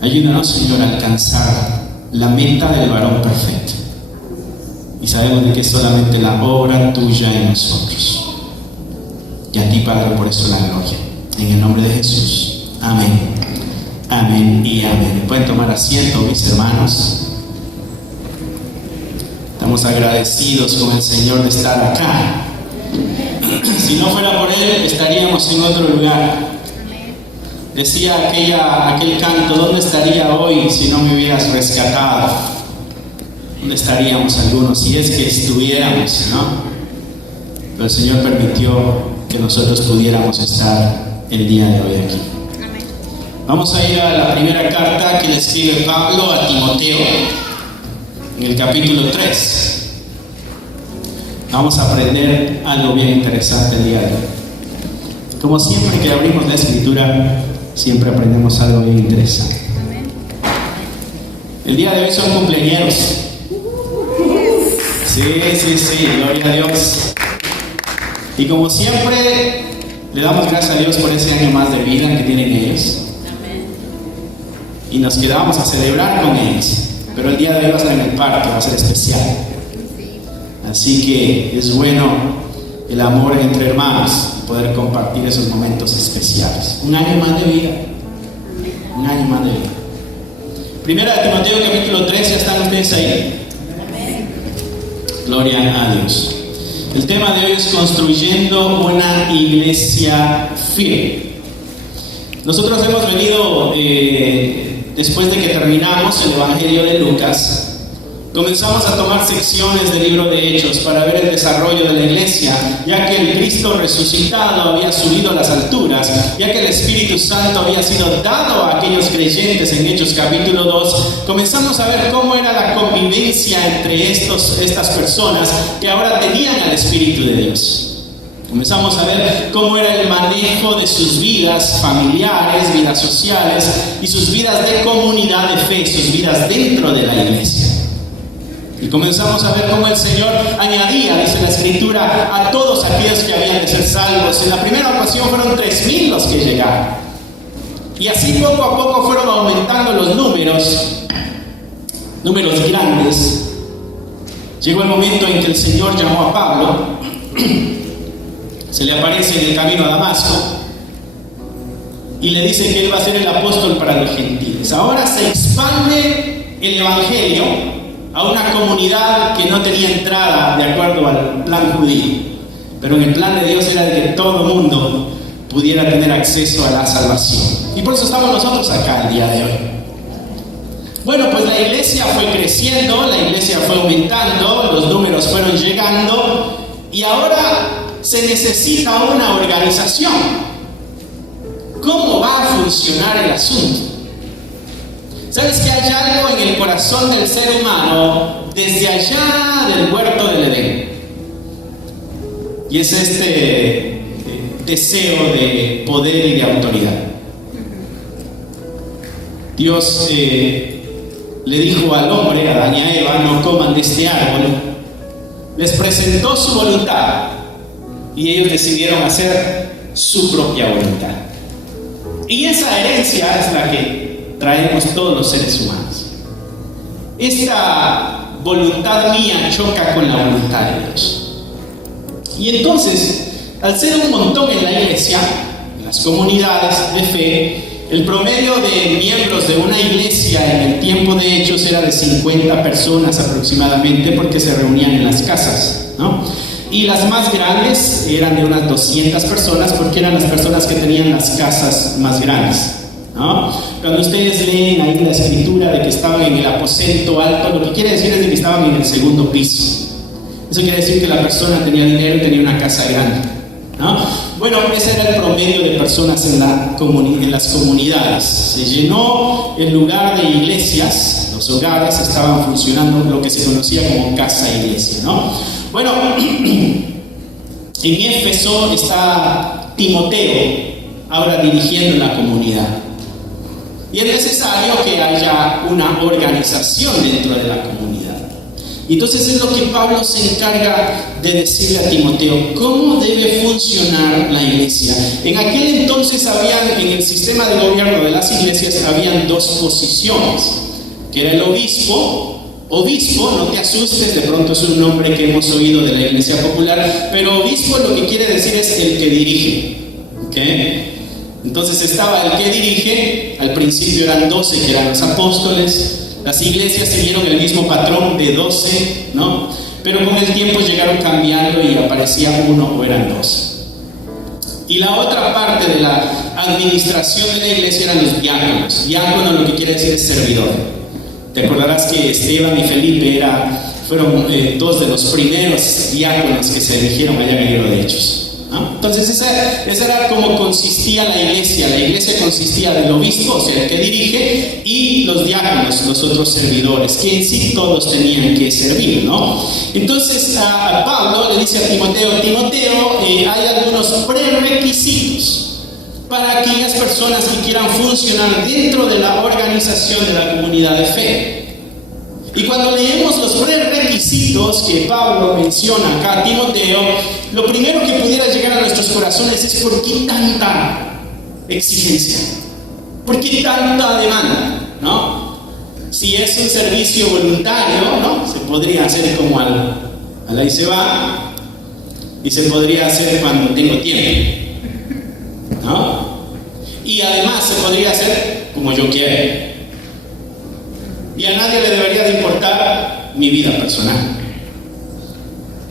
Ayúdanos, Señor, a alcanzar la meta del varón perfecto. Y sabemos de que es solamente la obra tuya en nosotros. Y a ti, Padre, por eso la gloria. En el nombre de Jesús. Amén. Amén y amén. Pueden tomar asiento, mis hermanos. Estamos agradecidos con el Señor de estar acá. Si no fuera por Él, estaríamos en otro lugar. Decía aquel canto: ¿dónde estaría hoy si no me hubieras rescatado? ¿Dónde estaríamos algunos si es que estuviéramos, no? Pero el Señor permitió que nosotros pudiéramos estar el día de hoy aquí. Vamos a ir a la primera carta que le escribe Pablo a Timoteo, en el capítulo 3. Vamos a aprender algo bien interesante el día de hoy. Como siempre que abrimos la Escritura, siempre aprendemos algo bien interesante. El día de hoy son cumpleañeros. Sí, gloria a Dios. Y como siempre, le damos gracias a Dios por ese año más de vida que tienen ellos. Y nos quedamos a celebrar con ellos. Pero el día de hoy va a estar en el parque, va a ser especial. Así que es bueno el amor entre hermanos, poder compartir esos momentos especiales. Un año más de vida. Un año más de vida. Primera de Timoteo capítulo 3, ¿ya están ustedes ahí? Gloria a Dios. El tema de hoy es construyendo una iglesia fiel. Nosotros hemos venido, después de que terminamos el Evangelio de Lucas, comenzamos a tomar secciones del libro de Hechos para ver el desarrollo de la iglesia, ya que el Cristo resucitado había subido a las alturas, ya que el Espíritu Santo había sido dado a aquellos creyentes en Hechos capítulo 2. Comenzamos a ver cómo era la convivencia entre estas personas que ahora tenían al Espíritu de Dios. Comenzamos a ver cómo era el manejo de sus vidas familiares, vidas sociales y sus vidas de comunidad de fe, sus vidas dentro de la iglesia. Y comenzamos a ver cómo el Señor añadía, dice la Escritura, a todos aquellos que habían de ser salvos. En la primera ocasión fueron 3,000 los que llegaron. Y así poco a poco fueron aumentando los números grandes. Llegó el momento en que el Señor llamó a Pablo, se le aparece en el camino a Damasco y le dice que él va a ser el apóstol para los gentiles. Ahora se expande el Evangelio a una comunidad que no tenía entrada de acuerdo al plan judío, pero en el plan de Dios era de que todo el mundo pudiera tener acceso a la salvación. Y por eso estamos nosotros acá el día de hoy. Bueno, pues la iglesia fue creciendo, la iglesia fue aumentando, los números fueron llegando y ahora se necesita una organización. ¿Cómo va a funcionar el asunto? ¿Sabes que hay algo en el corazón del ser humano desde allá del huerto del Edén? Y es este deseo de poder y de autoridad. Dios le dijo al hombre, a Adán y a Eva, no coman de este árbol. Les presentó su voluntad y ellos decidieron hacer su propia voluntad. Y esa herencia es la que traemos todos los seres humanos. Esta voluntad mía choca con la voluntad de Dios. Y entonces, al ser un montón en la iglesia, en las comunidades de fe, el promedio de miembros de una iglesia en el tiempo de Hechos era de 50 personas aproximadamente, porque se reunían en las casas, ¿no? Y las más grandes eran de unas 200 personas, porque eran las personas que tenían las casas más grandes, ¿no? Cuando ustedes leen ahí la Escritura de que estaban en el aposento alto, lo que quiere decir es de que estaban en el segundo piso. Eso quiere decir que la persona tenía dinero y tenía una casa grande, ¿no? Bueno, ese era el promedio de personas en las comunidades. Se llenó el lugar de iglesias, los hogares estaban funcionando lo que se conocía como casa-iglesia, ¿no? Bueno, en Éfeso está Timoteo, ahora dirigiendo la comunidad. Y es necesario que haya una organización dentro de la comunidad. Y entonces es lo que Pablo se encarga de decirle a Timoteo, cómo debe funcionar la iglesia. En aquel entonces en el sistema de gobierno de las iglesias habían dos posiciones, que era el obispo, no te asustes, de pronto es un nombre que hemos oído de la iglesia popular, pero obispo lo que quiere decir es el que dirige, ¿okay? Entonces estaba el que dirige, al principio eran 12 que eran los apóstoles. Las iglesias siguieron el mismo patrón de 12, ¿no? Pero con el tiempo llegaron cambiando y aparecía uno o eran 2. Y la otra parte de la administración de la iglesia eran los diáconos. Diácono lo que quiere decir es servidor. Te acordarás que Esteban y Felipe fueron dos de los primeros diáconos que se eligieron allá en el libro de Hechos, ¿no? Entonces esa era como consistía la iglesia. La iglesia consistía del obispo, o sea, el que dirige, y los diáconos, los otros servidores, que en sí todos tenían que servir, ¿no? Entonces a Pablo le dice a Timoteo, hay algunos prerequisitos para aquellas personas que quieran funcionar dentro de la organización de la comunidad de fe. Y cuando leemos los prerequisitos que Pablo menciona acá a Timoteo, lo primero que pudiera llegar a nuestros corazones es: ¿por qué tanta exigencia? ¿Por qué tanta demanda? ¿No? Si es un servicio voluntario, ¿no? Se podría hacer como al ahí se va, y se podría hacer cuando tengo tiempo, ¿no? Y además se podría hacer como yo quiero. Y a nadie le debería de importar mi vida personal.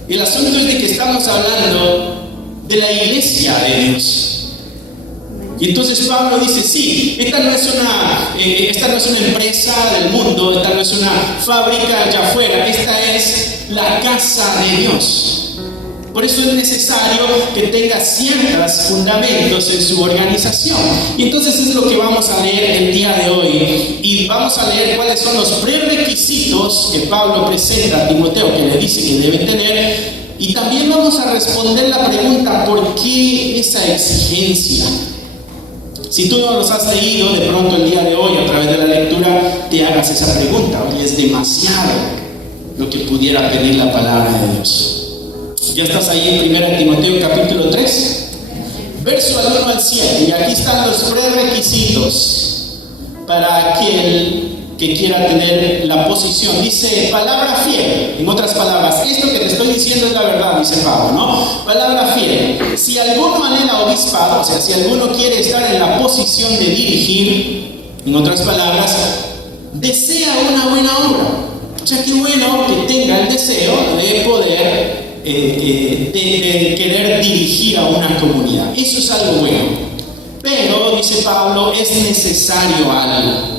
Y el asunto es de que estamos hablando de la iglesia de Dios. Y entonces Pablo dice, sí, esta no es una empresa del mundo, esta no es una fábrica allá afuera, esta es la casa de Dios. Por eso es necesario que tenga ciertos fundamentos en su organización. Y entonces es lo que vamos a leer el día de hoy. Y vamos a leer cuáles son los prerequisitos que Pablo presenta a Timoteo, que le dice que debe tener. Y también vamos a responder la pregunta, ¿por qué esa exigencia? Si tú no los has leído, de pronto el día de hoy, a través de la lectura, te hagas esa pregunta. Oye, es demasiado lo que pudiera pedir la palabra de Dios. Ya estás ahí en 1 Timoteo capítulo 3, verso al 1 al 7, y aquí están los prerequisitos para aquel que quiera tener la posición. Dice, palabra fiel. En otras palabras, esto que te estoy diciendo es la verdad, dice Pablo, ¿no? Palabra fiel. Si alguno anhela obispado, o sea, si alguno quiere estar en la posición de dirigir, en otras palabras, desea una buena obra. O sea, qué bueno que tenga el deseo de poder de querer dirigir a una comunidad. Eso es algo bueno. Pero, dice Pablo, es necesario algo.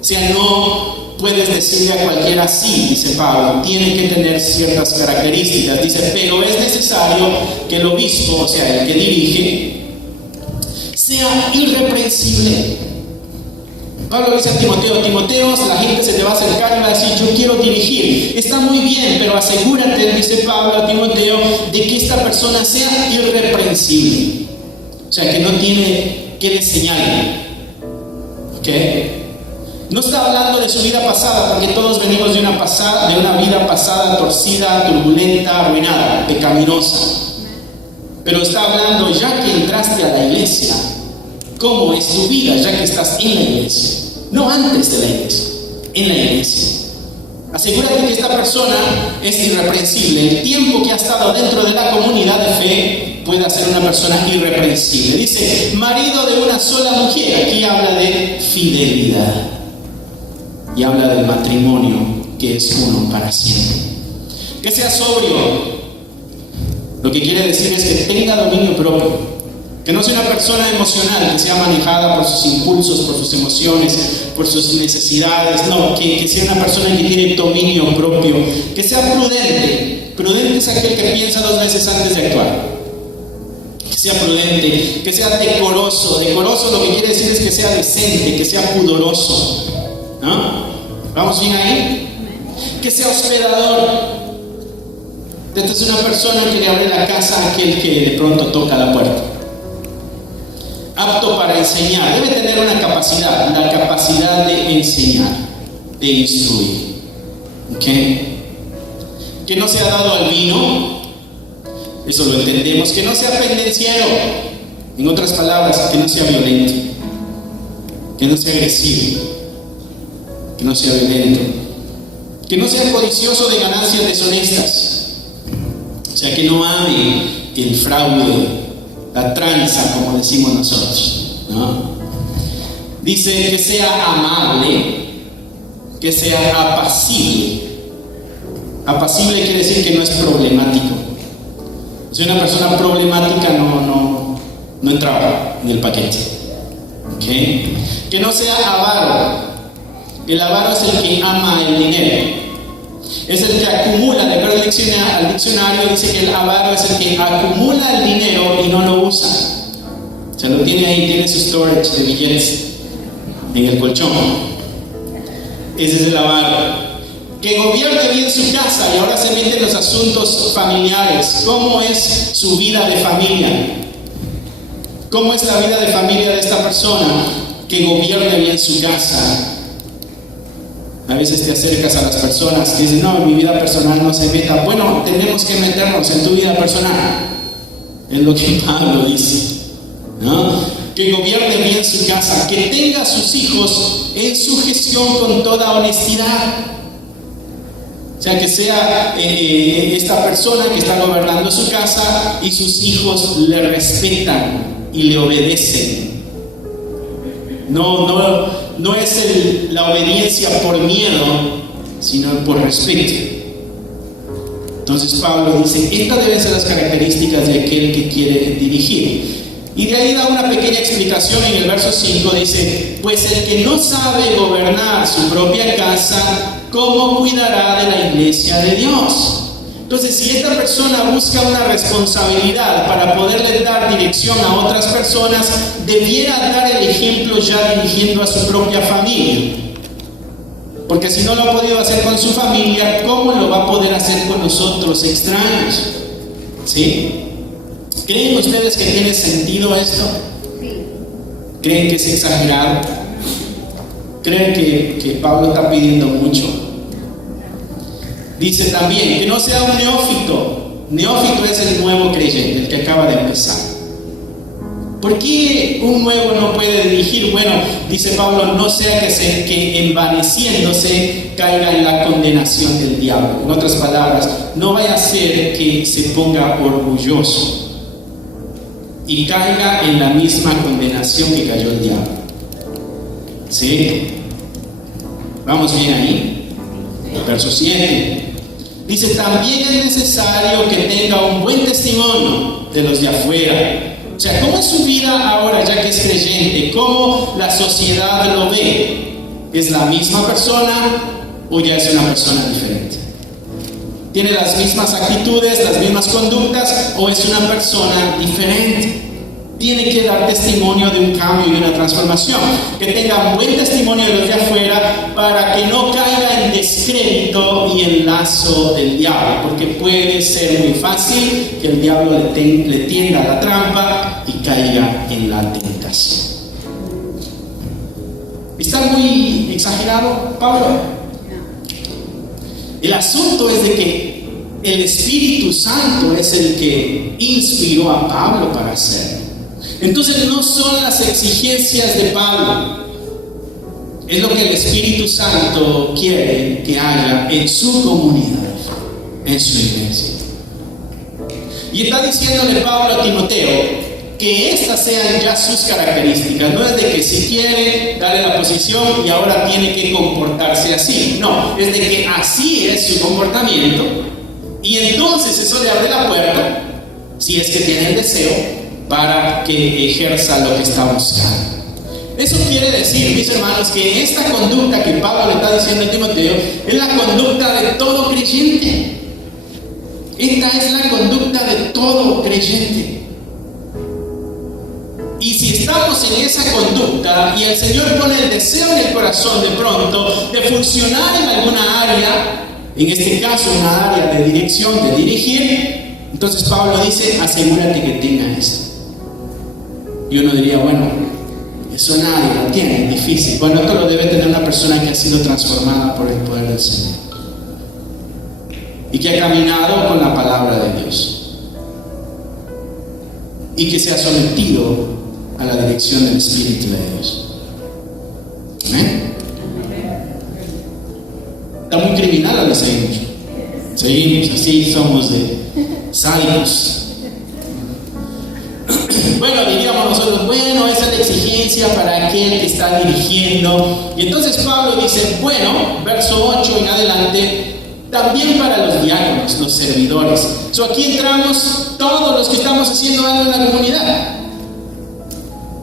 O sea, no puedes decirle a cualquiera sí, dice Pablo. Tiene que tener ciertas características. Dice, pero es necesario que el obispo, o sea, el que dirige, sea irreprensible. Pablo dice a Timoteo, la gente se te va a acercar y va a decir, yo quiero dirigir. Está muy bien, pero asegúrate, dice Pablo a Timoteo, de que esta persona sea irreprensible. O sea, que no tiene que enseñarle. ¿Ok? No está hablando de su vida pasada, porque todos venimos de una vida pasada torcida, turbulenta, arruinada, pecaminosa. Pero está hablando, ya que entraste a la iglesia, ¿cómo es tu vida ya que estás en la iglesia? No antes de la iglesia, en la iglesia. Asegúrate que esta persona es irreprensible. El tiempo que ha estado dentro de la comunidad de fe pueda ser una persona irreprensible. Dice, marido de una sola mujer. Aquí habla de fidelidad. Y habla del matrimonio, que es uno para siempre. Que sea sobrio. Lo que quiere decir es que tenga dominio propio. Que no sea una persona emocional, que sea manejada por sus impulsos, por sus emociones, por sus necesidades. No, que sea una persona que tiene dominio propio. Que sea prudente. Prudente es aquel que piensa 2 veces antes de actuar. Que sea prudente, que sea decoroso. Decoroso lo que quiere decir es que sea decente, que sea pudoroso. ¿No? ¿Vamos bien ahí? Que sea hospedador. Esta es una persona que le abre la casa a aquel que de pronto toca la puerta. Apto para enseñar, debe tener una capacidad, la capacidad de enseñar, de instruir. ¿Ok? que no sea dado al vino, eso lo entendemos, que no sea pendenciero, en otras palabras, que no sea violento, que no sea agresivo, que no sea violento, que no sea codicioso de ganancias deshonestas, o sea, que no ame el fraude, la tranza, como decimos nosotros, ¿no? Dice que sea amable, que sea apacible. Apacible quiere decir que no es problemático. Si una persona problemática no entraba en el paquete. ¿Okay? Que no sea avaro. El avaro es el que ama el dinero. Es el que acumula, de acuerdo al diccionario, dice que el avaro es el que acumula el dinero y no lo usa. O sea, lo tiene ahí, tiene su storage de billetes en el colchón. Ese es el avaro. Que gobierne bien su casa, y ahora se mete en los asuntos familiares. ¿Cómo es su vida de familia? ¿Cómo es la vida de familia de esta persona? Que gobierne bien su casa. A veces te acercas a las personas que dicen, no, en mi vida personal no se meta. Bueno, tenemos que meternos en tu vida personal. Es lo que Pablo dice, ¿no? Que gobierne bien su casa, que tenga a sus hijos en sujeción con toda honestidad. O sea, que sea esta persona que está gobernando su casa y sus hijos le respetan y le obedecen. No es la obediencia por miedo, sino por respeto. Entonces Pablo dice, estas deben ser las características de aquel que quiere dirigir. Y de ahí da una pequeña explicación en el verso 5, dice, pues el que no sabe gobernar su propia casa, ¿cómo cuidará de la iglesia de Dios? Entonces, si esta persona busca una responsabilidad para poderle dar dirección a otras personas, debiera dar el ejemplo ya dirigiendo a su propia familia. Porque si no lo ha podido hacer con su familia, ¿cómo lo va a poder hacer con los otros extraños? ¿Sí? ¿Creen ustedes que tiene sentido esto? ¿Creen que es exagerado? ¿Creen que Pablo está pidiendo mucho? Dice también que no sea un neófito. Neófito es el nuevo creyente, el que acaba de empezar. ¿Por qué un nuevo no puede dirigir? Bueno, dice Pablo, no sea que envaneciéndose caiga en la condenación del diablo. En otras palabras, no vaya a ser que se ponga orgulloso y caiga en la misma condenación que cayó el diablo. ¿Sí? ¿Vamos bien ahí? Verso 7. Dice, también es necesario que tenga un buen testimonio de los de afuera. O sea, ¿cómo es su vida ahora ya que es creyente? ¿Cómo la sociedad lo ve? ¿Es la misma persona o ya es una persona diferente? ¿Tiene las mismas actitudes, las mismas conductas o es una persona diferente? Tiene que dar testimonio de un cambio y una transformación. Que tenga un buen testimonio de los de afuera para que no caiga en descrédito y en lazo del diablo. Porque puede ser muy fácil que el diablo le tienda la trampa y caiga en la tentación. ¿Está muy exagerado, Pablo? El asunto es de que el Espíritu Santo es el que inspiró a Pablo para hacerlo. Entonces no son las exigencias de Pablo, es lo que el Espíritu Santo quiere que haga en su comunidad, en su iglesia. Y está diciéndole Pablo a Timoteo que estas sean ya sus características. No es de que si quiere darle la posición y ahora tiene que comportarse así. No, es de que así es su comportamiento. Y entonces eso le abre la puerta, si es que tiene el deseo, para que ejerza lo que está buscando. Eso quiere decir, mis hermanos, que esta conducta que Pablo le está diciendo a Timoteo es la conducta de todo creyente. Esta es la conducta de todo creyente. Y si estamos en esa conducta y el Señor pone el deseo en el corazón de pronto de funcionar en alguna área, en este caso una área de dirección, de dirigir, entonces Pablo dice, asegúrate que tenga esto. Y uno diría, bueno, eso nadie lo tiene, es difícil. Bueno, esto lo debe tener una persona que ha sido transformada por el poder del Señor. y que ha caminado con la palabra de Dios y que se ha sometido a la dirección del Espíritu de Dios. ¿Amén? Está muy criminal lo que seguimos así, somos de sádicos. Bueno, diríamos nosotros, bueno, esa es la exigencia para aquel que está dirigiendo. Y entonces Pablo dice, bueno, verso 8 en adelante, también para los diáconos, los servidores. Aquí entramos todos los que estamos haciendo algo en la comunidad.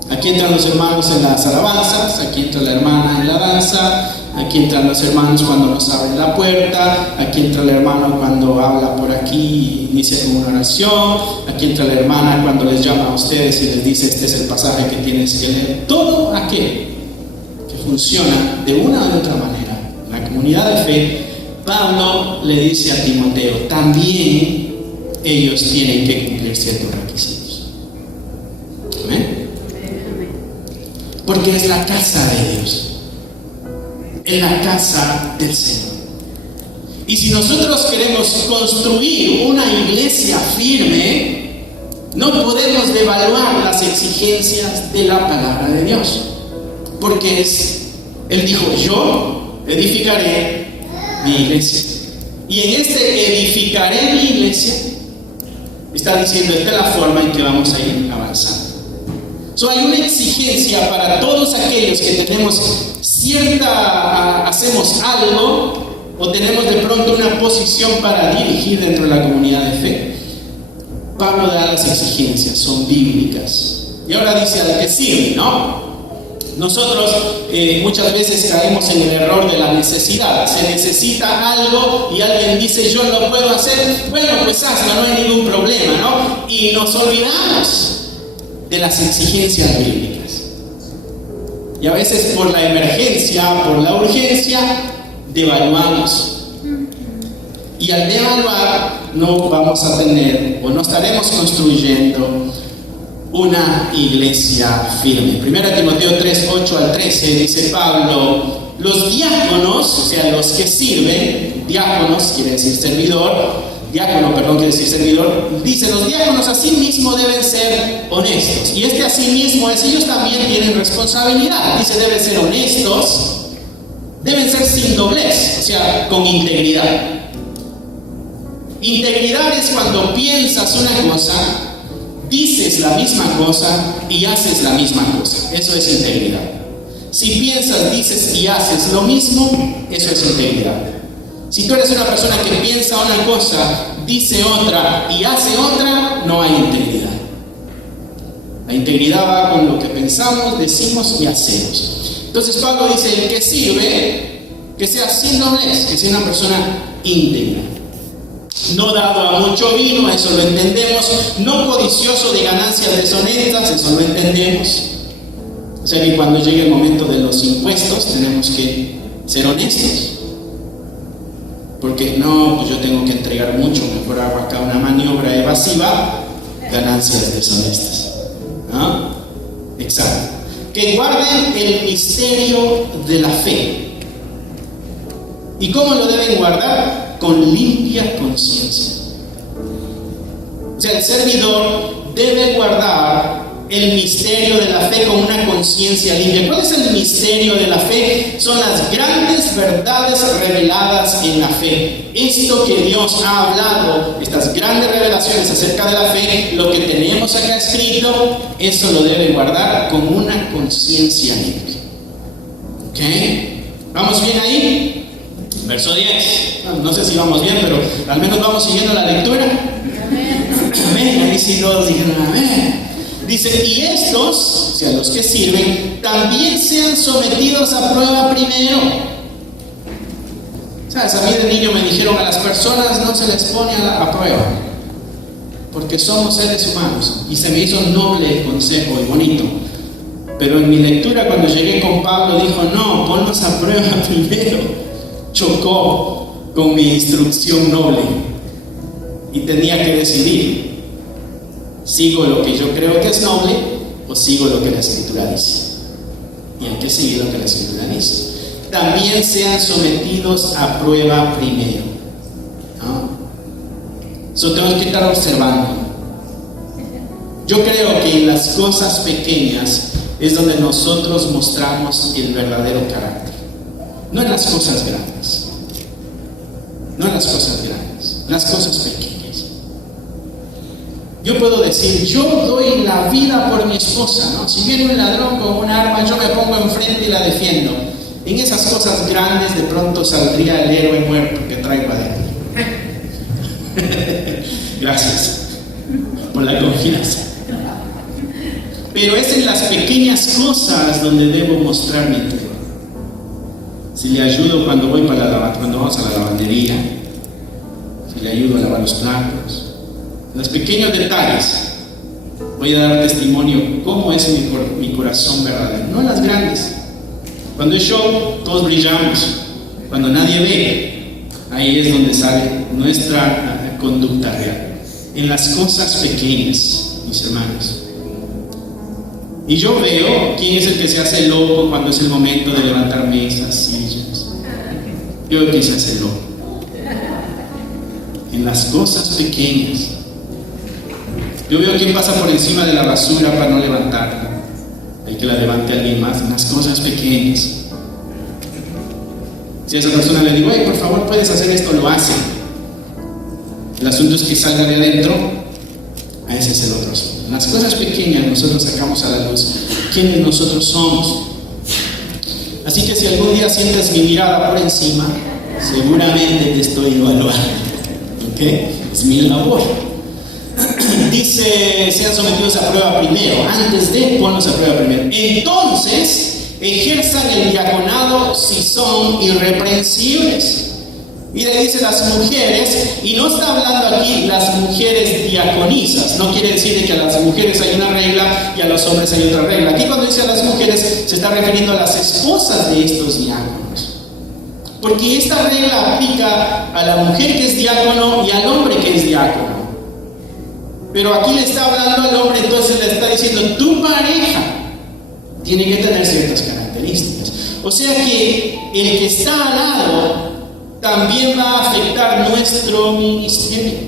Aquí entran los hermanos en las alabanzas, aquí entra la hermana en la danza, aquí entran los hermanos cuando nos abren la puerta, aquí entra el hermano cuando habla por aquí y inicia con una oración, aquí entra la hermana cuando les llama a ustedes y les dice este es el pasaje que tienes que leer. Todo aquel que funciona de una u otra manera en la comunidad de fe, Pablo le dice a Timoteo, también ellos tienen que cumplir ciertos requisitos. ¿Amén? Porque es la casa de Dios, es la casa del Señor. Y si nosotros queremos construir una iglesia firme, no podemos devaluar las exigencias de la palabra de Dios. Porque Él dijo, yo edificaré mi iglesia. Y en este edificaré mi iglesia, está diciendo, esta es la forma en que vamos a ir avanzando. Hay una exigencia para todos aquellos que tenemos hacemos algo o tenemos de pronto una posición para dirigir dentro de la comunidad de fe. Pablo da las exigencias, son bíblicas. Y ahora dice al que sirve, ¿no? Nosotros muchas veces caemos en el error de la necesidad. Se necesita algo y alguien dice, yo lo puedo hacer. Bueno, pues hazlo, no hay ningún problema, ¿no? Y nos olvidamos de las exigencias bíblicas. Y a veces por la emergencia, por la urgencia, devaluamos. Y al devaluar no vamos a tener o no estaremos construyendo una iglesia firme. 1 Timoteo 3, 8 al 13 dice Pablo, los diáconos, o sea, los que sirven, diáconos quiere decir servidor, dice, los diáconos así mismo deben ser honestos. Y así mismo es, ellos también tienen responsabilidad. Dice, deben ser honestos, deben ser sin doblez, o sea, con integridad. Integridad es cuando piensas una cosa, dices la misma cosa y haces la misma cosa. Eso es integridad. Si piensas, dices y haces lo mismo, eso es integridad. Si tú eres una persona que piensa una cosa, dice otra y hace otra, no hay integridad. La integridad va con lo que pensamos, decimos y hacemos. Entonces Pablo dice, el que sirve, que sea sin doblez, que sea una persona íntegra. No dado a mucho vino, eso lo entendemos. No codicioso de ganancias deshonestas, eso lo entendemos. O sea que cuando llegue el momento de los impuestos, tenemos que ser honestos. Porque no, pues yo tengo que entregar mucho, mejor hago acá una maniobra evasiva, ganancias deshonestas. ¿No? Exacto. Que guarden el misterio de la fe. ¿Y cómo lo deben guardar? Con limpia conciencia. O sea, el servidor debe guardar el misterio de la fe con una conciencia limpia. ¿Cuál es el misterio de la fe? Son las grandes verdades reveladas en la fe. Esto que Dios ha hablado, estas grandes revelaciones acerca de la fe, lo que tenemos acá escrito, eso lo debe guardar con una conciencia limpia. ¿Ok? ¿Vamos bien ahí? Verso 10. No sé si vamos bien, pero al menos vamos siguiendo la lectura. Amén. Ahí sí todos dijeron amén. Dice, y estos, o sea, los que sirven, también sean sometidos a prueba primero. ¿Sabes? A mí de niño me dijeron, a las personas no se les pone a prueba, porque somos seres humanos. Y se me hizo noble el consejo y bonito. Pero en mi lectura, cuando llegué con Pablo, dijo, no, ponlos a prueba primero. Chocó con mi instrucción noble. Y tenía que decidir. ¿Sigo lo que yo creo que es noble o sigo lo que la Escritura dice? Y hay que seguir lo que la Escritura dice. También sean sometidos a prueba primero, ¿no? So tenemos que estar observando. Yo creo que en las cosas pequeñas es donde nosotros mostramos el verdadero carácter. No en las cosas grandes. No en las cosas grandes. Las cosas pequeñas. Yo puedo decir, yo doy la vida por mi esposa, ¿no? Si viene un ladrón con un arma, yo me pongo enfrente y la defiendo. En esas cosas grandes de pronto saldría el héroe muerto que traigo adentro. Gracias por la confianza. Pero es en las pequeñas cosas donde debo mostrar mi fe. Si le ayudo cuando vamos a la lavandería, si le ayudo a lavar los platos, en los pequeños detalles voy a dar testimonio cómo es mi corazón verdadero, no en las grandes. Cuando es show, todos brillamos. Cuando nadie ve, ahí es donde sale nuestra conducta real. En las cosas pequeñas, mis hermanos. Y yo veo quién es el que se hace loco cuando es el momento de levantar mesas, sillas. Yo veo quién se hace loco. En las cosas pequeñas. Yo veo quién pasa por encima de la basura para no levantarla. Hay que la levante alguien más. En las cosas pequeñas. Si a esa persona le digo, por favor, puedes hacer esto, lo hace. El asunto es que salga de adentro. A ese es el otro asunto. En las cosas pequeñas nosotros sacamos a la luz quiénes nosotros somos. Así que si algún día sientes mi mirada por encima, seguramente te estoy evaluando. ¿Ok? Es mi labor. Dice, sean sometidos a prueba primero. Antes de, ponlos a prueba primero. Entonces, ejerzan el diaconado si son irreprensibles. Y le dice las mujeres, y no está hablando aquí las mujeres diaconisas, no quiere decir que a las mujeres hay una regla y a los hombres hay otra regla. Aquí cuando dice a las mujeres se está refiriendo a las esposas de estos diáconos, porque esta regla aplica a la mujer que es diácono y al hombre que es diácono. Pero aquí le está hablando al hombre, entonces le está diciendo, tu pareja tiene que tener ciertas características. O sea que el que está al lado también va a afectar nuestro ministerio.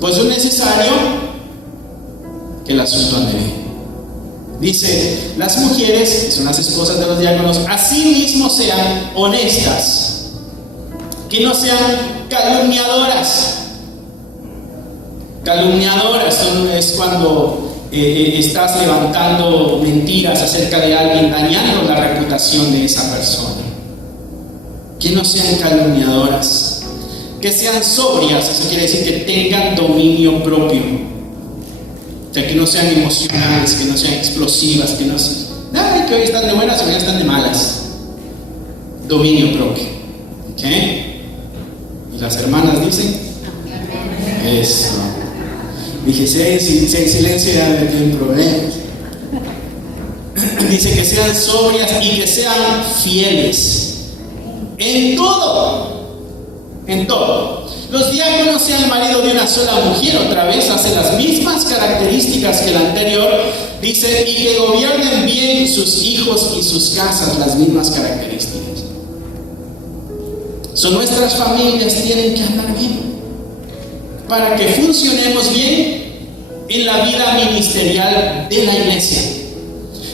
Pues es necesario que el asunto ande bien. Dice, las mujeres, que son las esposas de los diáconos, así mismo sean honestas, que no sean calumniadoras. Calumniadoras es cuando estás levantando mentiras acerca de alguien, dañando la reputación de esa persona. Que no sean calumniadoras, que sean sobrias, eso quiere decir que tengan dominio propio. O sea, que no sean emocionales, que no sean explosivas, que no sean, que hoy están de buenas y hoy están de malas. Dominio propio. ¿Ok? Y las hermanas dicen, eso. Dije, si hay silencio ya tienen problemas. Dice que sean sobrias y que sean fieles. En todo. Los diáconos sean el marido de una sola mujer, otra vez hace las mismas características que el anterior, dice, y que gobiernen bien sus hijos y sus casas, las mismas características. Nuestras familias tienen que andar bien, para que funcionemos bien en la vida ministerial de la iglesia.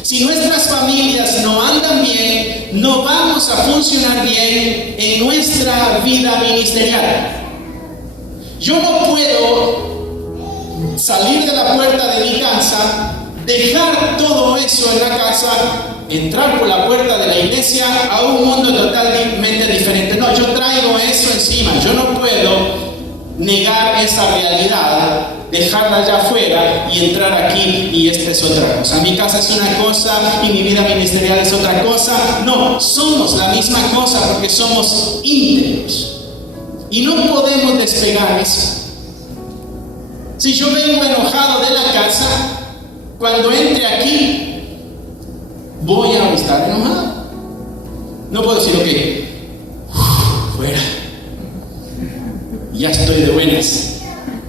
Si nuestras familias no andan bien, no vamos a funcionar bien en nuestra vida ministerial. Yo no puedo salir de la puerta de mi casa, dejar todo eso en la casa, entrar por la puerta de la iglesia a un mundo totalmente diferente. No, yo traigo eso encima. Yo no puedo negar esa realidad, dejarla allá afuera y entrar aquí y esta es otra cosa. Mi casa es una cosa y mi vida ministerial es otra cosa. No, somos la misma cosa porque somos íntegros y no podemos despegar eso. Si yo vengo enojado de la casa, cuando entre aquí voy a estar enojado. No puedo decir, ok, fuera, ya estoy de buenas.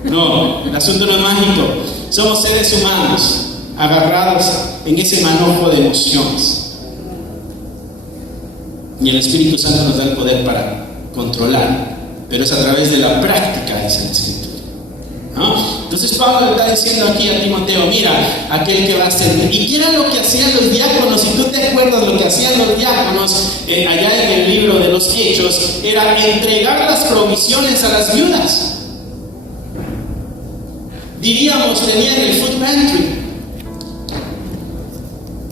No, el asunto no es mágico. Somos seres humanos agarrados en ese manojo de emociones. Y el Espíritu Santo nos da el poder para controlar pero es a través de la práctica, dice la Escritura, ¿no? Entonces Pablo le está diciendo aquí a Timoteo, mira, aquel que va a servir. ¿Y qué era lo que hacían los diáconos? Si tú te acuerdas lo que hacían los diáconos allá en el libro de los Hechos, era entregar las provisiones a las viudas. Diríamos, tenían el food pantry.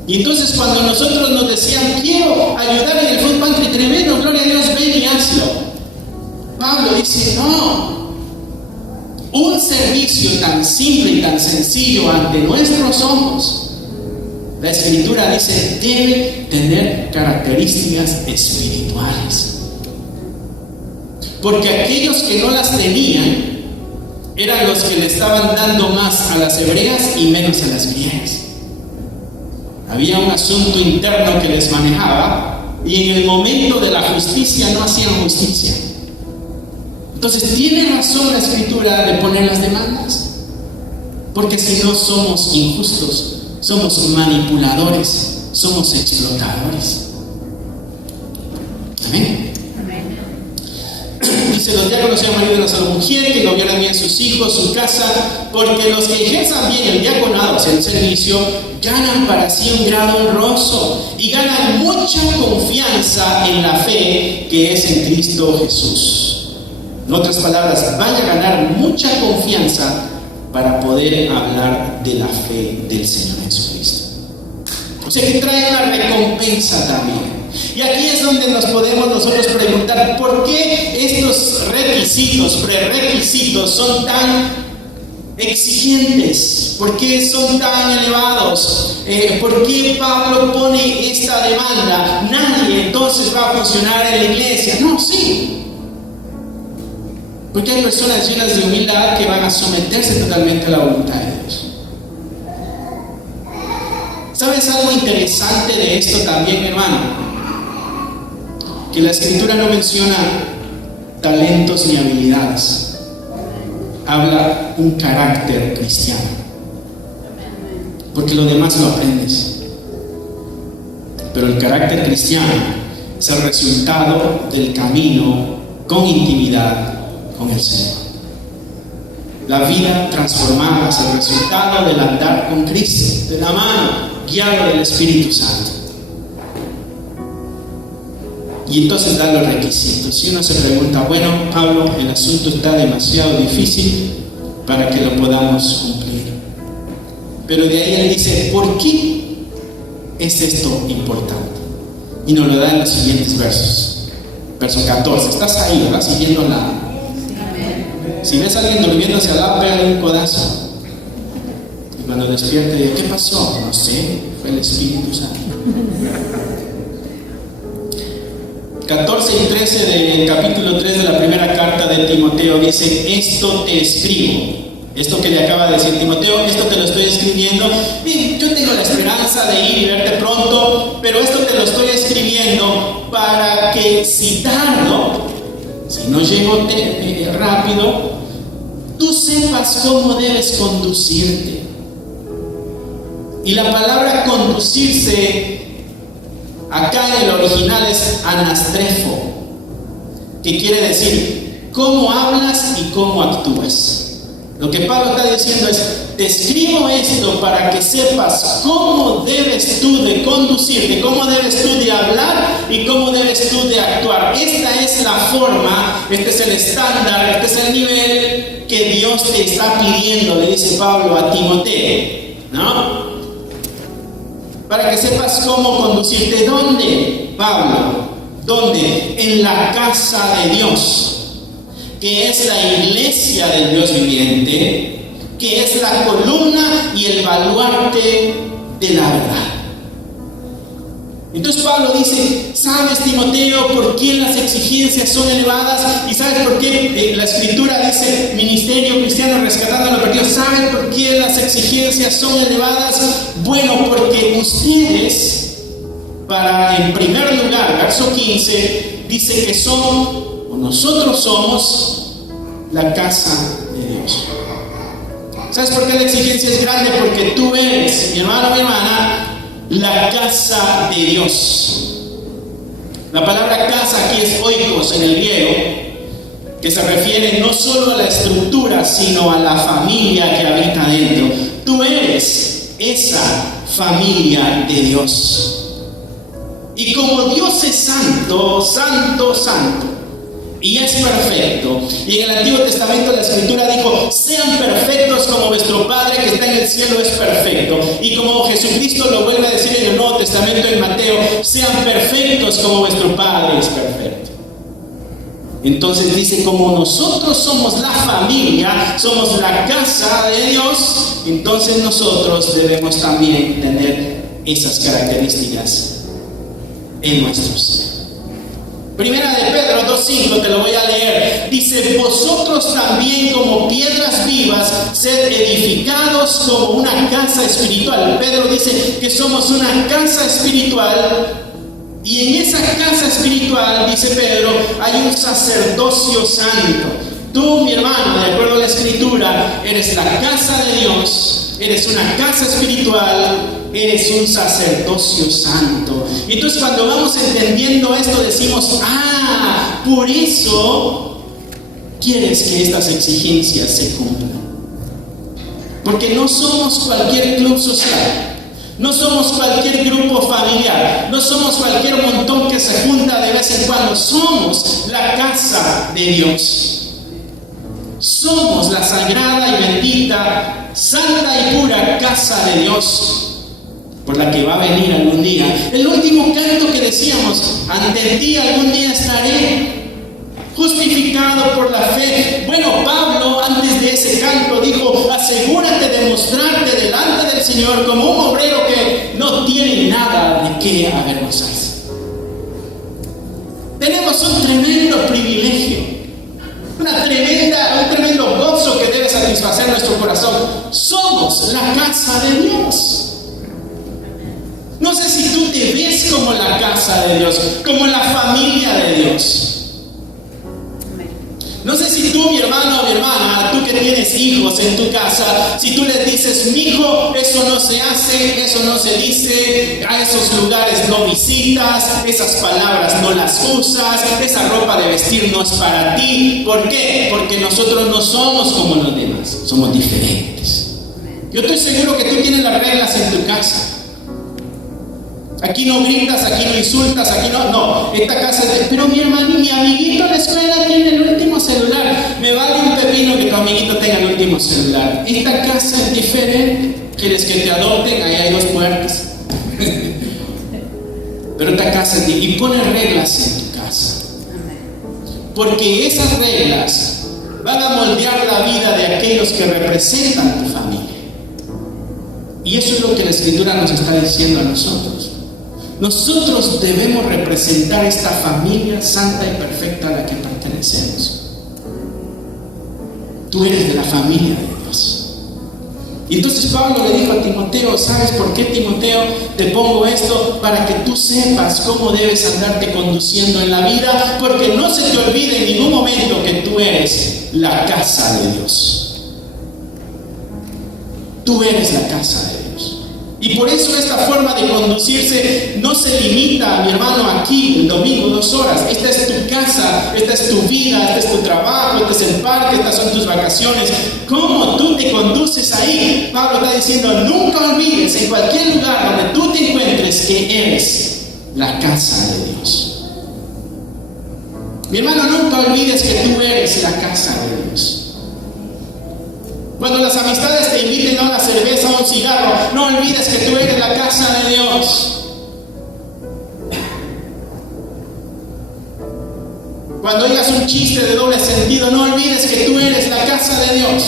Y entonces cuando nosotros nos decían, quiero ayudar en el food pantry, tremendo, gloria a Dios, ven y hazlo. Pablo dice, no. Un servicio tan simple y tan sencillo ante nuestros ojos, la Escritura dice, debe tener características espirituales. Porque aquellos que no las tenían eran los que le estaban dando más a las hebreas y menos a las griegas. Había un asunto interno que les manejaba y en el momento de la justicia no hacían justicia. Entonces, ¿tiene razón la Escritura de poner las demandas? Porque si no, somos injustos, somos manipuladores, somos explotadores. Amén. Dice, los diáconos sean maridos a la mujer, que gobiernen bien sus hijos, su casa, porque los que ejerzan bien el diaconado, o sea, el servicio, ganan para sí un grado honroso y ganan mucha confianza en la fe que es en Cristo Jesús. En otras palabras, van a ganar mucha confianza para poder hablar de la fe del Señor Jesucristo. O sea que trae una recompensa también. Y aquí es donde nos podemos nosotros preguntar, ¿por qué estos requisitos, prerequisitos son tan exigentes? ¿Por qué son tan elevados? ¿Por qué Pablo pone esta demanda? Nadie entonces va a funcionar en la iglesia. No, sí. Porque hay personas llenas de humildad que van a someterse totalmente a la voluntad de Dios. ¿Sabes algo interesante de esto también, hermano? Que la Escritura no menciona talentos ni habilidades. Habla un carácter cristiano. Porque lo demás lo aprendes. Pero el carácter cristiano es el resultado del camino con intimidad con el Señor. La vida transformada es el resultado del andar con Cristo, de la mano, guiado del Espíritu Santo. Y entonces da los requisitos. Y uno se pregunta, bueno, Pablo, el asunto está demasiado difícil para que lo podamos cumplir. Pero de ahí él dice, ¿por qué es esto importante? Y nos lo da en los siguientes versos. Verso 14. Estás ahí, ¿verdad? Siguiendo la... Si ves a alguien durmiéndose al lado, pégale un codazo. Y cuando despierte, ¿qué pasó? No sé, fue el Espíritu Santo. 14 y 13 del capítulo 3 de la primera carta de Timoteo dice, esto te escribo. Esto que le acaba de decir Timoteo, esto te lo estoy escribiendo. Bien, yo tengo la esperanza de ir y verte pronto, pero esto te lo estoy escribiendo para que si tardo, si no llego rápido, tú sepas cómo debes conducirte. Y la palabra conducirse acá en el original es anastrefo, que quiere decir cómo hablas y cómo actúas. Lo que Pablo está diciendo es, te escribo esto para que sepas cómo debes tú de conducirte, cómo debes tú de hablar y cómo debes tú de actuar. Esta es la forma, este es el estándar, este es el nivel que Dios te está pidiendo, le dice Pablo a Timoteo, ¿no? Para que sepas cómo conducirte. ¿Dónde, Pablo? ¿Dónde? En la casa de Dios, que es la iglesia del Dios viviente, que es la columna y el baluarte de la verdad. Entonces Pablo dice, ¿sabes, Timoteo, por qué las exigencias son elevadas? ¿Y sabes por qué la Escritura dice ministerio cristiano rescatando a los perdidos? ¿Sabes por qué las exigencias son elevadas? Bueno, porque ustedes, en primer lugar, verso 15, dice que son, o nosotros somos, la casa de Dios. ¿Sabes por qué la exigencia es grande? Porque tú eres, mi hermano, mi hermana, la casa de Dios. La palabra casa aquí es oikos en el griego, que se refiere no solo a la estructura, sino a la familia que habita dentro. Tú eres esa familia de Dios. Y como Dios es santo, santo, santo, y es perfecto, y en el Antiguo Testamento la Escritura dijo: sean perfectos como vuestro Padre que está en el cielo es perfecto. Y como Jesucristo lo vuelve a decir en el Nuevo Testamento en Mateo: sean perfectos como vuestro Padre es perfecto. Entonces dice, como nosotros somos la familia, somos la casa de Dios, entonces nosotros debemos también tener esas características en nuestros ser. Primera de Pedro 2:5, te lo voy a leer. Dice: vosotros también, como piedras vivas, sed edificados como una casa espiritual. Pedro dice que somos una casa espiritual. Y en esa casa espiritual, dice Pedro, hay un sacerdocio santo. Tú, mi hermano, de acuerdo a la Escritura, eres la casa de Dios, eres una casa espiritual, eres un sacerdocio santo. Y entonces cuando vamos entendiendo esto decimos: ah, por eso quieres que estas exigencias se cumplan. Porque no somos cualquier club social. No somos cualquier grupo familiar, no somos cualquier montón que se junta de vez en cuando. Somos la casa de Dios. Somos la sagrada y bendita, santa y pura casa de Dios, por la que va a venir algún día. El último canto que decíamos: ante ti algún día estaré, justificado por la fe. Bueno, Pablo antes de ese canto dijo: asegúrate de mostrarte delante del Señor como un obrero que no tiene nada de qué avergonzarse. Tenemos un tremendo privilegio, un tremendo gozo que debe satisfacer nuestro corazón. Somos la casa de Dios. No sé si tú te ves como la casa de Dios, como la familia de Dios. No sé si tú, mi hermano o mi hermana, tú que tienes hijos en tu casa, si tú les dices: mi hijo, eso no se hace, eso no se dice, a esos lugares no visitas, esas palabras no las usas, esa ropa de vestir no es para ti. ¿Por qué? Porque nosotros no somos como los demás, somos diferentes. Yo estoy seguro que tú tienes las reglas en tu casa. Aquí no gritas, aquí no insultas, aquí no, esta casa es de... Pero mi hermano, mi amiguito en la escuela tiene el último celular. Me vale un pepino que tu amiguito tenga el último celular. Esta casa es diferente. ¿Quieres que te adopten? Ahí hay 2 puertas. Pero esta casa es diferente. Y pone reglas en tu casa. Porque esas reglas van a moldear la vida de aquellos que representan tu familia. Y eso es lo que la Escritura nos está diciendo a nosotros. Nosotros debemos representar esta familia santa y perfecta a la que pertenecemos. Tú eres de la familia de Dios. Y entonces Pablo le dijo a Timoteo: ¿sabes por qué, Timoteo? Te pongo esto para que tú sepas cómo debes andarte conduciendo en la vida, porque no se te olvide en ningún momento que tú eres la casa de Dios. Tú eres la casa de Dios. Y por eso esta forma de conducirse no se limita, mi hermano, aquí el domingo 2 horas. Esta es tu casa, esta es tu vida, este es tu trabajo, este es el parque, estas son tus vacaciones. ¿Cómo tú te conduces ahí? Pablo está diciendo: nunca olvides en cualquier lugar donde tú te encuentres que eres la casa de Dios. Mi hermano, nunca olvides que tú eres la casa de Dios. Cuando las amistades te inviten a una cerveza o un cigarro, no olvides que tú eres la casa de Dios. Cuando oigas un chiste de doble sentido, no olvides que tú eres la casa de Dios.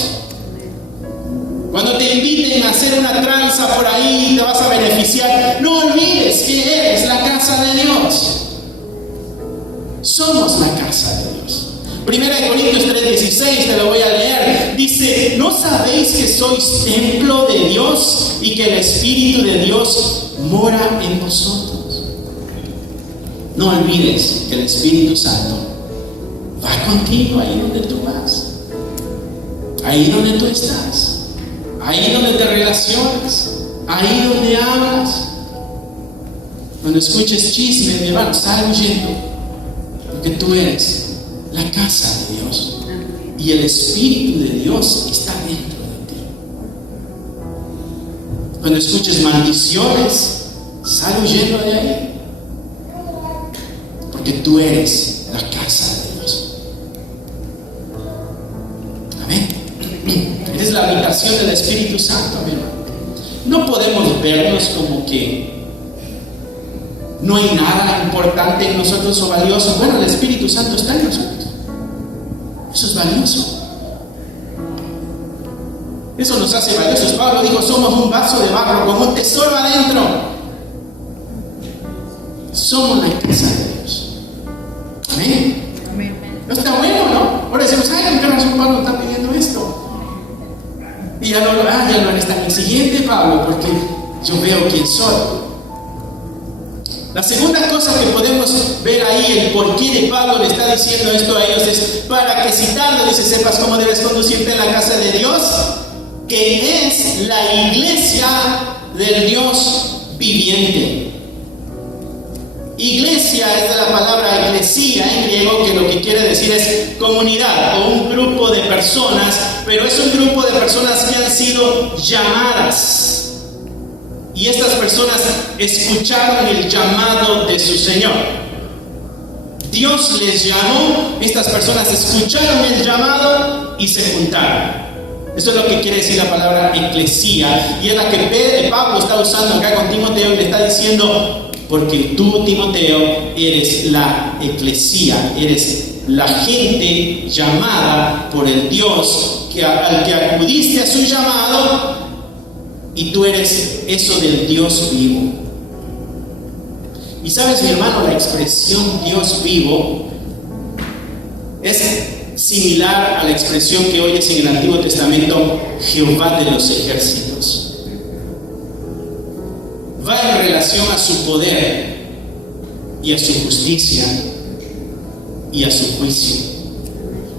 Cuando te inviten a hacer una tranza por ahí y te vas a beneficiar, no olvides que eres la casa de Dios. Somos la casa de Dios. Primera de Corintios 3:16, te lo voy a leer. Dice: ¿no sabéis que sois templo de Dios y que el Espíritu de Dios mora en vosotros? No olvides que el Espíritu Santo va contigo ahí donde tú vas, ahí donde tú estás, ahí donde te relacionas, ahí donde hablas. Cuando escuches chismes, mi hermano, sal huyendo, porque tú eres la casa de Dios. y el Espíritu de Dios está dentro de ti. Cuando escuches maldiciones, sal huyendo de ahí, porque tú eres la casa de Dios. Amén. Eres la habitación del Espíritu Santo. Amén. No podemos vernos como que no hay nada importante en nosotros o valioso. Bueno, el Espíritu Santo está en nosotros. Eso es valioso. Eso nos hace valiosos. Pablo dijo, somos un vaso de barro con un tesoro adentro. Somos la casa de Dios. Amén. No está bueno, ¿no? Ahora decimos, ay, ¿qué razón Pablo está pidiendo esto? Y ya no eres tan exigente, Pablo, porque yo veo quién soy. La segunda cosa que podemos ver ahí, el porqué de Pablo le está diciendo esto a ellos, es para que citando, dice, sepas cómo debes conducirte en la casa de Dios, que es la iglesia del Dios viviente. Iglesia es de la palabra eclesia en griego, que lo que quiere decir es comunidad o un grupo de personas, pero es un grupo de personas que han sido llamadas. Y estas personas escucharon el llamado de su Señor. Dios les llamó, estas personas escucharon el llamado y se juntaron. Eso es lo que quiere decir la palabra eclesía, y es la que Pablo está usando acá con Timoteo y le está diciendo, porque tú, Timoteo, eres la eclesía, eres la gente llamada por el Dios al que acudiste a su llamado. Y tú eres eso del Dios vivo. Y sabes, mi hermano, la expresión Dios vivo es similar a la expresión que oyes en el Antiguo Testamento, Jehová de los ejércitos. Va en relación a su poder y a su justicia y a su juicio.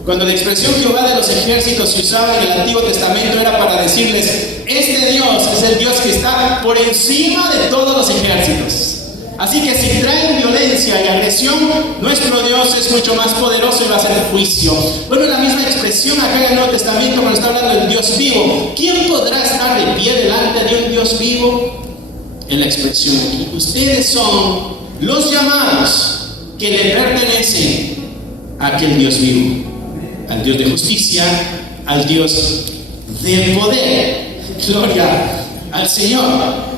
Cuando la expresión Jehová de los ejércitos se usaba en el Antiguo Testamento era para decirles, este Dios es el Dios que está por encima de todos los ejércitos. Así que si traen violencia y agresión, nuestro Dios es mucho más poderoso y va a hacer juicio. Bueno, la misma expresión acá en el Nuevo Testamento cuando está hablando del Dios vivo. ¿Quién podrá estar de pie delante de un Dios vivo? En la expresión aquí. Ustedes son los llamados que le pertenecen a aquel Dios vivo. Al Dios de justicia, al Dios de poder. Gloria al Señor.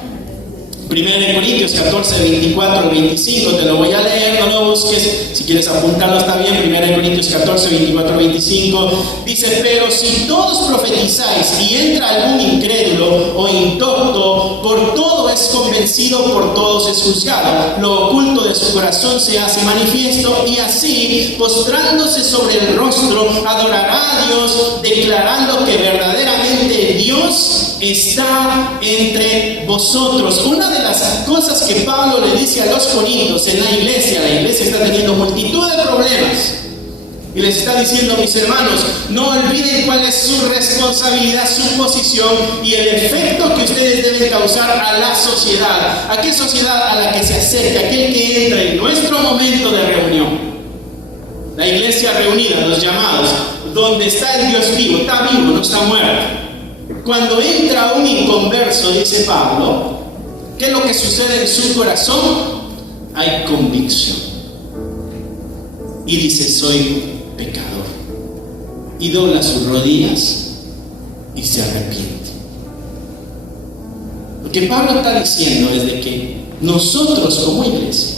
1 Corintios 14, 24, 25, te lo voy a leer, no lo busques, si quieres apuntarlo está bien. 1 Corintios 14, 24, 25, dice, pero si todos profetizáis y entra algún incrédulo o indocto, por todo es convencido, por todos es juzgado, lo oculto de su corazón se hace manifiesto, y así, postrándose sobre el rostro, adorará a Dios, declarando que verdaderamente Dios está entre vosotros. Una de las cosas que Pablo le dice a los corintios en la iglesia está teniendo multitud de problemas, y les está diciendo, mis hermanos, no olviden cuál es su responsabilidad, su posición y el efecto que ustedes deben causar a la sociedad. ¿A qué sociedad? A la que se acerca, aquel que entra en nuestro momento de reunión. La iglesia reunida, los llamados, donde está el Dios vivo, está vivo, no está muerto. Cuando entra un inconverso, dice Pablo, ¿qué es lo que sucede en su corazón? Hay convicción. Y dice, soy pecador. Y dobla sus rodillas y se arrepiente. Lo que Pablo está diciendo es de que nosotros como iglesia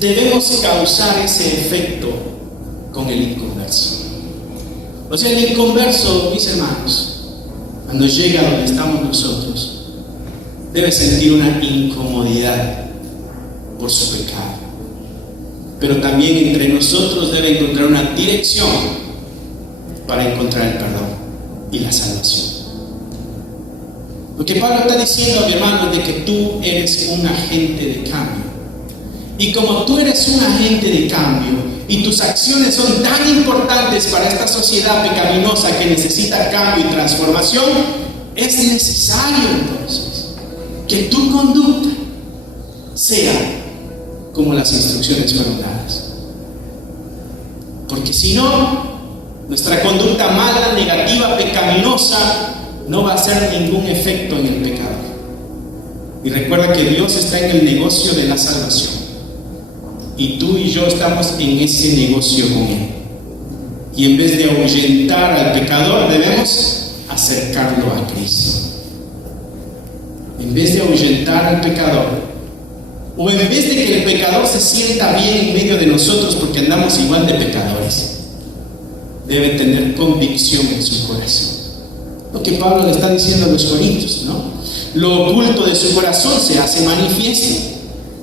debemos causar ese efecto con el inconverso. O sea, el inconverso, mis hermanos, cuando llega a donde estamos nosotros, debe sentir una incomodidad por su pecado. Pero también entre nosotros debe encontrar una dirección para encontrar el perdón y la salvación. Lo que Pablo está diciendo, mi hermano, es de que tú eres un agente de cambio. Y como tú eres un agente de cambio y tus acciones son tan importantes para esta sociedad pecaminosa que necesita cambio y transformación, es necesario entonces que tu conducta sea como las instrucciones fueron dadas. Porque si no, nuestra conducta mala, negativa, pecaminosa, no va a hacer ningún efecto en el pecado. Y recuerda que Dios está en el negocio de la salvación. Y tú y yo estamos en ese negocio con Él. Y en vez de ahuyentar al pecador, debemos acercarlo a Cristo. En vez de ahuyentar al pecador, o en vez de que el pecador se sienta bien en medio de nosotros porque andamos igual de pecadores, debe tener convicción en su corazón. Lo que Pablo le está diciendo a los corintios, ¿no? Lo oculto de su corazón se hace manifiesto,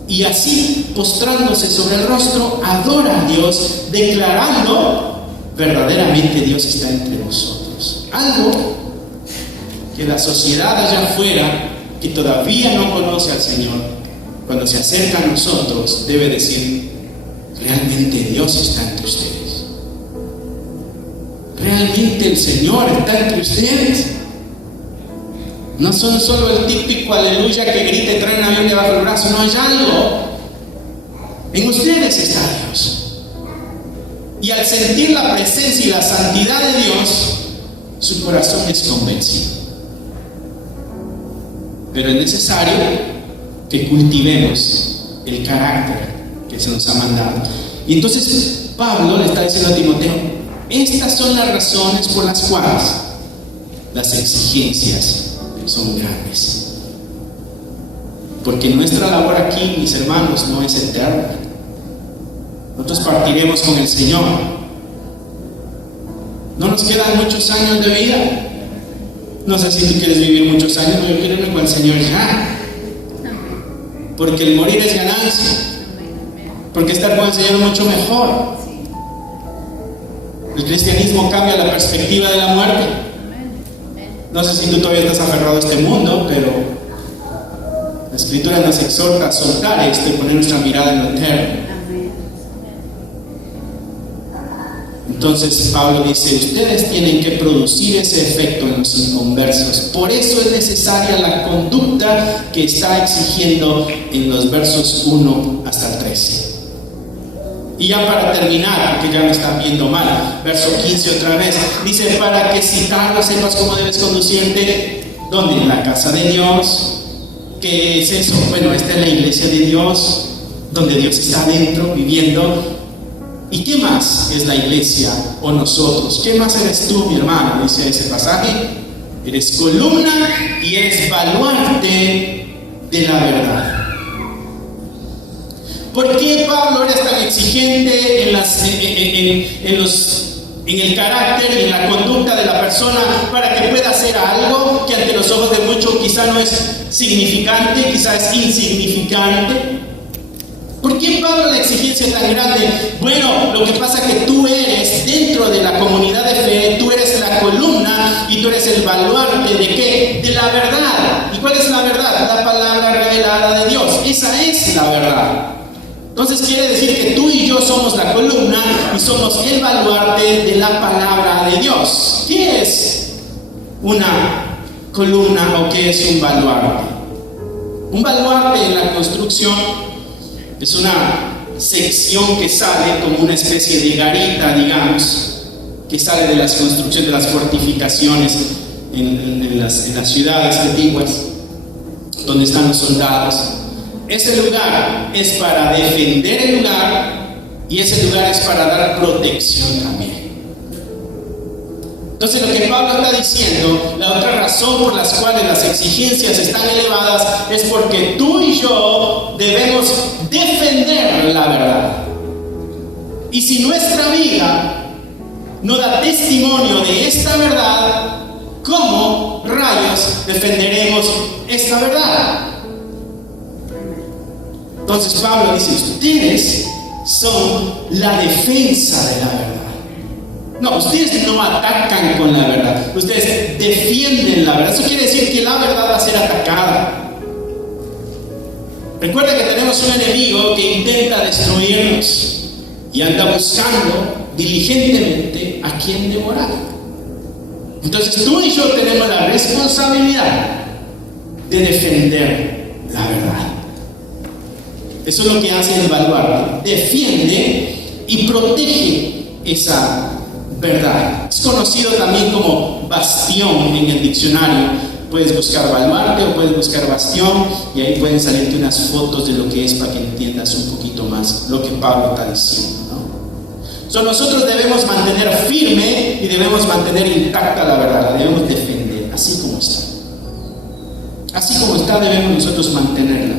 y así, postrándose sobre el rostro, adora a Dios, declarando: verdaderamente Dios está entre vosotros. Algo que la sociedad allá afuera, que todavía no conoce al Señor, cuando se acerca a nosotros, debe decir: realmente Dios está entre ustedes. Realmente el Señor está entre ustedes. No son solo el típico aleluya que grita y trae una Biblia bajo el brazo. No, hay algo. En ustedes está Dios. Y al sentir la presencia y la santidad de Dios, su corazón es convencido. Pero es necesario que cultivemos el carácter que se nos ha mandado. Y entonces Pablo le está diciendo a Timoteo: estas son las razones por las cuales las exigencias son grandes. Porque nuestra labor aquí, mis hermanos, no es eterna. Nosotros partiremos con el Señor. No nos quedan muchos años de vida. No sé si tú quieres vivir muchos años, pero yo quiero irme con el Señor ya. Porque el morir es ganancia. Porque estar con el Señor es mucho mejor. El cristianismo cambia la perspectiva de la muerte. No sé si tú todavía estás aferrado a este mundo, pero la Escritura nos exhorta a soltar esto y poner nuestra mirada en lo eterno. Entonces Pablo dice: ustedes tienen que producir ese efecto en los inconversos. Por eso es necesaria la conducta que está exigiendo en los versos 1 hasta el 13. Y ya para terminar, porque ya me están viendo mal, verso 15 otra vez, dice: para que si tardas sepas cómo debes conducirte. ¿Dónde? En la casa de Dios. ¿Qué es eso? Bueno, esta es la iglesia de Dios, donde Dios está adentro, viviendo. ¿Y qué más es la iglesia o nosotros? ¿Qué más eres tú, mi hermano? Dice ese pasaje: eres columna y eres baluarte de la verdad. ¿Por qué Pablo era tan exigente en el carácter y en la conducta de la persona para que pueda hacer algo que ante los ojos de muchos quizá no es significante, quizá es insignificante? ¿Por qué Pablo la exigencia es tan grande? Bueno, lo que pasa es que tú eres, dentro de la comunidad de fe, tú eres la columna y tú eres el baluarte ¿de qué? De la verdad. ¿Y cuál es la verdad? La palabra revelada de Dios. Esa es la verdad. Entonces quiere decir que tú y yo somos la columna y somos el baluarte de la palabra de Dios. ¿Qué es una columna o qué es un baluarte? Un baluarte en la construcción es una sección que sale como una especie de garita, digamos, que sale de las construcciones, de las fortificaciones en las ciudades antiguas, donde están los soldados. Ese lugar es para defender el lugar y ese lugar es para dar protección también. Entonces lo que Pablo está diciendo, la otra razón por las cuales las exigencias están elevadas es porque tú y yo debemos defender la verdad. Y si nuestra vida no da testimonio de esta verdad, ¿cómo rayos defenderemos esta verdad? Entonces Pablo dice: ustedes son la defensa de la verdad. No, ustedes no atacan con la verdad, ustedes defienden la verdad. Eso quiere decir que la verdad va a ser atacada. Recuerda que tenemos un enemigo que intenta destruirnos y anda buscando diligentemente a quien devorar. Entonces tú y yo tenemos la responsabilidad de defender la verdad. Eso es lo que hace el baluarte: defiende y protege esa verdad. Es conocido también como bastión en el diccionario. Puedes buscar baluarte o puedes buscar bastión y ahí pueden salirte unas fotos de lo que es para que entiendas un poquito más lo que Pablo está diciendo, ¿no? Nosotros debemos mantener firme y debemos mantener intacta la verdad, la debemos defender, así como está. Así como está debemos nosotros mantenerla.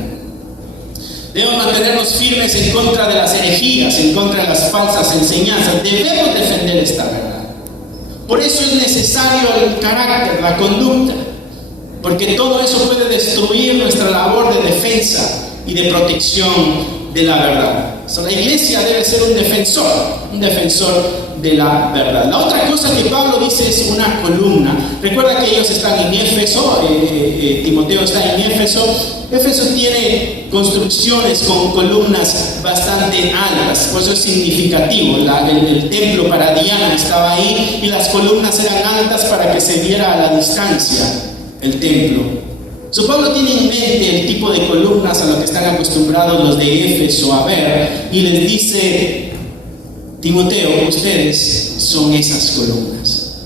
Debemos mantenernos firmes en contra de las herejías, en contra de las falsas enseñanzas. Debemos defender esta verdad. Por eso es necesario el carácter, la conducta. Porque todo eso puede destruir nuestra labor de defensa y de protección de la verdad. La iglesia debe ser un defensor de la verdad. La otra cosa que Pablo dice es una columna. Recuerda que ellos están en Éfeso, Timoteo está en Éfeso. Éfeso tiene construcciones con columnas bastante altas, por eso es significativo. El templo para Diana estaba ahí y las columnas eran altas para que se viera a la distancia el templo. Pablo tiene en mente el tipo de columnas a lo que están acostumbrados los de Éfeso a ver y les dice: Timoteo, ustedes son esas columnas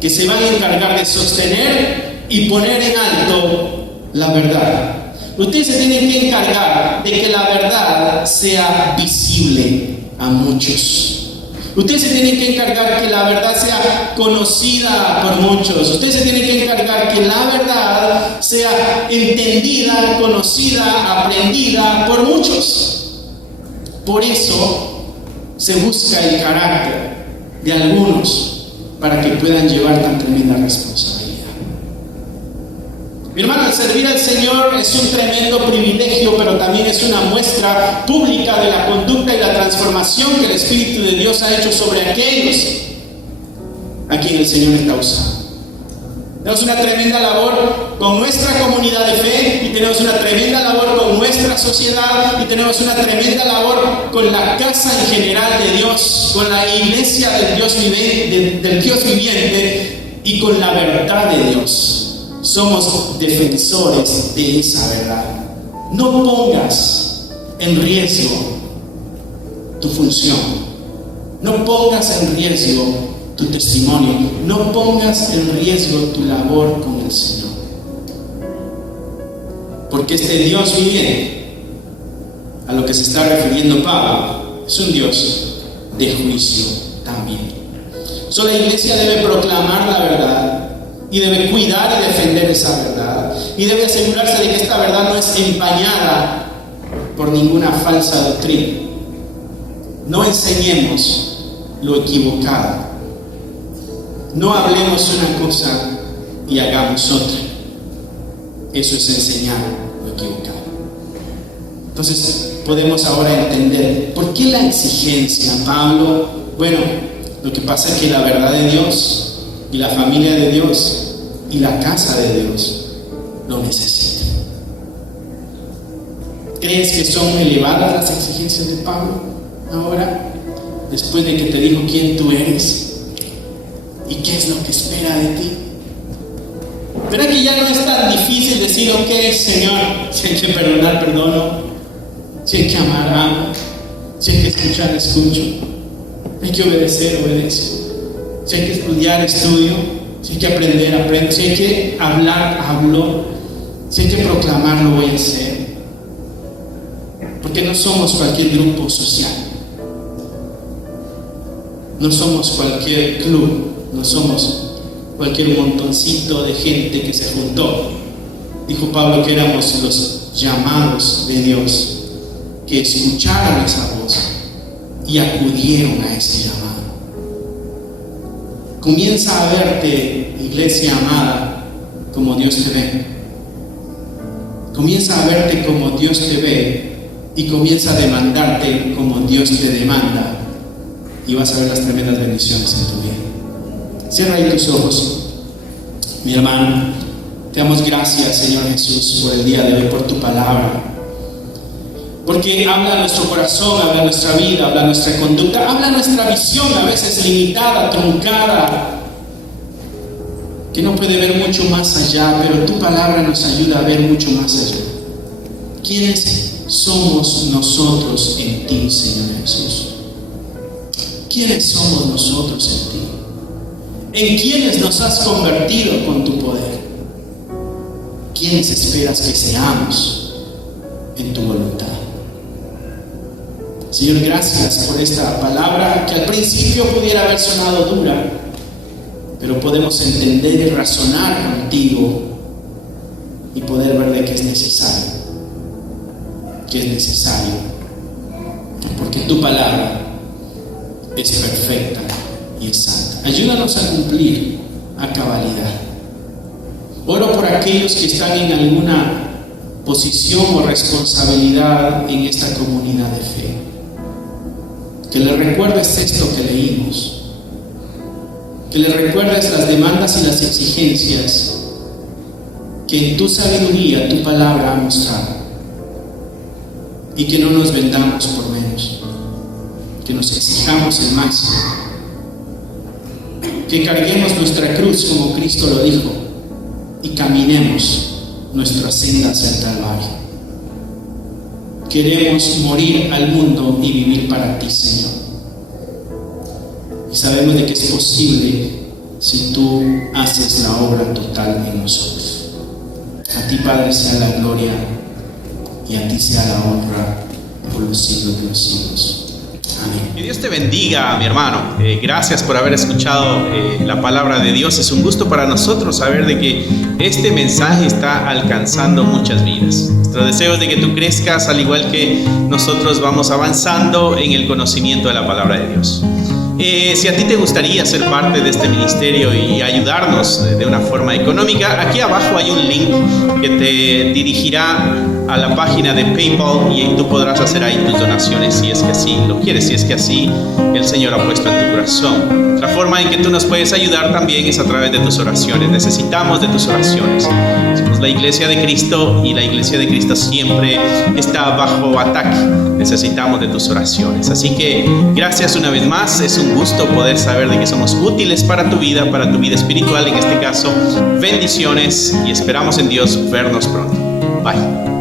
que se van a encargar de sostener y poner en alto la verdad. Ustedes se tienen que encargar de que la verdad sea visible a muchos. Ustedes se tienen que encargar que la verdad sea conocida por muchos. Ustedes se tienen que encargar que la verdad sea entendida, conocida, aprendida por muchos. Por eso se busca el carácter de algunos para que puedan llevar tan tremenda responsabilidad. Mi hermano, el servir al Señor es un tremendo privilegio, pero también es una muestra pública de la conducta y la transformación que el Espíritu de Dios ha hecho sobre aquellos a quien el Señor está usando. Tenemos una tremenda labor con nuestra comunidad de fe y tenemos una tremenda labor con nuestra sociedad y tenemos una tremenda labor con la casa en general de Dios, con la iglesia del Dios viviente y con la verdad de Dios. Somos defensores de esa verdad. No pongas en riesgo tu función. No pongas en riesgo tu testimonio. No pongas en riesgo tu labor con el Señor. Porque este Dios viviente, a lo que se está refiriendo Pablo, es un Dios de juicio también. La iglesia debe proclamar la verdad y debe cuidar y defender esa verdad y debe asegurarse de que esta verdad no es empañada por ninguna falsa doctrina. No enseñemos lo equivocado. No hablemos una cosa y hagamos otra. Eso es enseñar lo equivocado. Entonces podemos ahora entender por qué la exigencia, Pablo. Bueno, lo que pasa es que la verdad de Dios y la familia de Dios y la casa de Dios lo necesitan. ¿Crees que son elevadas las exigencias de Pablo ahora? Después de que te dijo quién tú eres y qué es lo que espera de ti. ¿Verdad que ya no es tan difícil decir, ok, Señor, si hay que perdonar, perdono, si hay que amar, amo, si hay que escuchar, escucho, hay que obedecer, obedezco, si hay que estudiar, estudio, si hay que aprender, aprendo, si hay que hablar, hablo, si hay que proclamar, lo voy a hacer. Porque no somos cualquier grupo social, no somos cualquier club, no somos cualquier montoncito de gente que se juntó. Dijo Pablo que éramos los llamados de Dios, que escucharon esa voz y acudieron a ese llamado. Comienza a verte, iglesia amada, como Dios te ve. Comienza a verte como Dios te ve y comienza a demandarte como Dios te demanda, y vas a ver las tremendas bendiciones en tu vida. Cierra ahí tus ojos, mi hermano. Te damos gracias, Señor Jesús, por el día de hoy, por tu palabra. Porque habla a nuestro corazón, habla a nuestra vida, habla a nuestra conducta, habla a nuestra visión, a veces limitada, truncada, que no puede ver mucho más allá, pero tu palabra nos ayuda a ver mucho más allá. ¿Quiénes somos nosotros en ti, Señor Jesús? ¿quiénes somos nosotros en ti? ¿En quiénes nos has convertido con tu poder? ¿Quiénes esperas que seamos en tu voluntad? Señor, gracias por esta palabra que al principio pudiera haber sonado dura, pero podemos entender y razonar contigo y poder ver de que es necesario, porque tu palabra es perfecta y es santa. Ayúdanos a cumplir a cabalidad. Oro por aquellos que están en alguna posición o responsabilidad en esta comunidad de fe. Que les recuerdes esto que leímos. Que les recuerdes las demandas y las exigencias que en tu sabiduría, tu palabra ha mostrado. Y que no nos vendamos por menos. Que nos exijamos el máximo. Que carguemos nuestra cruz como Cristo lo dijo. Y caminemos nuestra senda hacia el Calvario. Queremos morir al mundo y vivir para ti, Señor. Y sabemos de que es posible si tú haces la obra total en nosotros. A ti, Padre, sea la gloria y a ti sea la honra por los siglos de los siglos. Amén. Que Dios te bendiga, mi hermano. Gracias por haber escuchado la palabra de Dios. Es un gusto para nosotros saber de que este mensaje está alcanzando muchas vidas. Nuestro deseo es de que tú crezcas al igual que nosotros vamos avanzando en el conocimiento de la palabra de Dios. Si a ti te gustaría ser parte de este ministerio y ayudarnos de una forma económica, aquí abajo hay un link que te dirigirá a la página de PayPal y tú podrás hacer ahí tus donaciones si es que así lo quieres, si es que así el Señor ha puesto en tu corazón. Otra forma en que tú nos puedes ayudar también es a través de tus oraciones. Necesitamos de tus oraciones. Somos la Iglesia de Cristo y la Iglesia de Cristo siempre está bajo ataque. Necesitamos de tus oraciones. Así que gracias una vez más. Es un gusto poder saber de que somos útiles para tu vida espiritual en este caso. Bendiciones y esperamos en Dios vernos pronto. Bye.